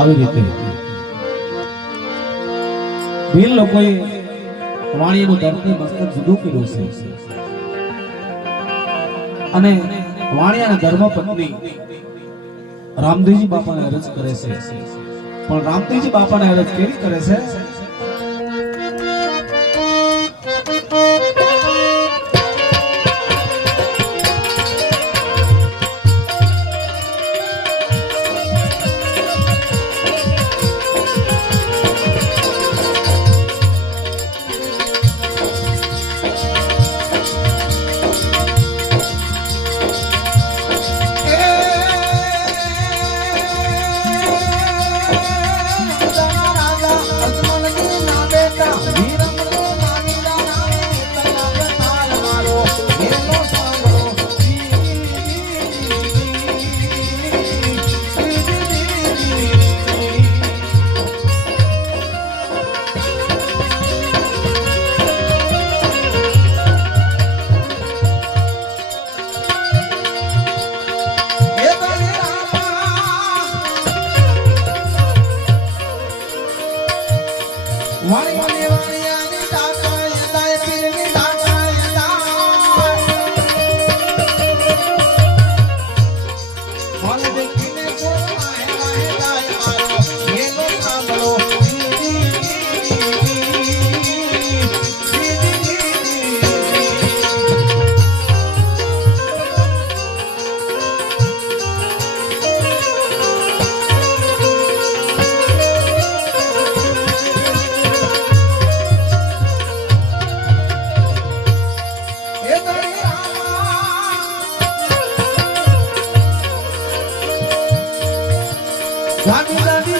આવી રીતે. ભીલ લોકોએ વાણીનું ધરતી મસ્તક જુદું કર્યું છે. અને વાણિયાના ધર્મપત્ની રામદેવજી બાપાને અરજ કરે છે. પણ રામદેવજી બાપાને અરજ કેવી કરે છે? One big જાની જાની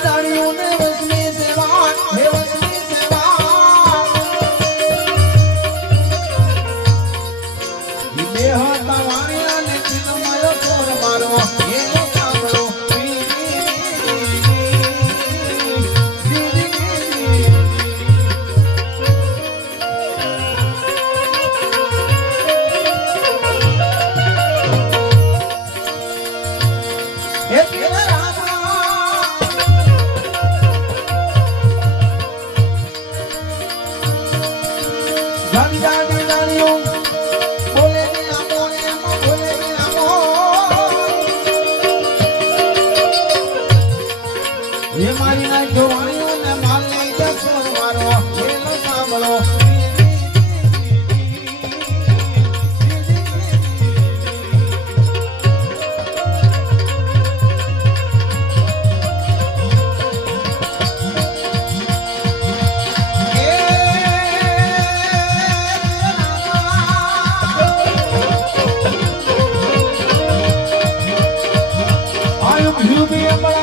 એ મારી નાખ્યો তুমি আমার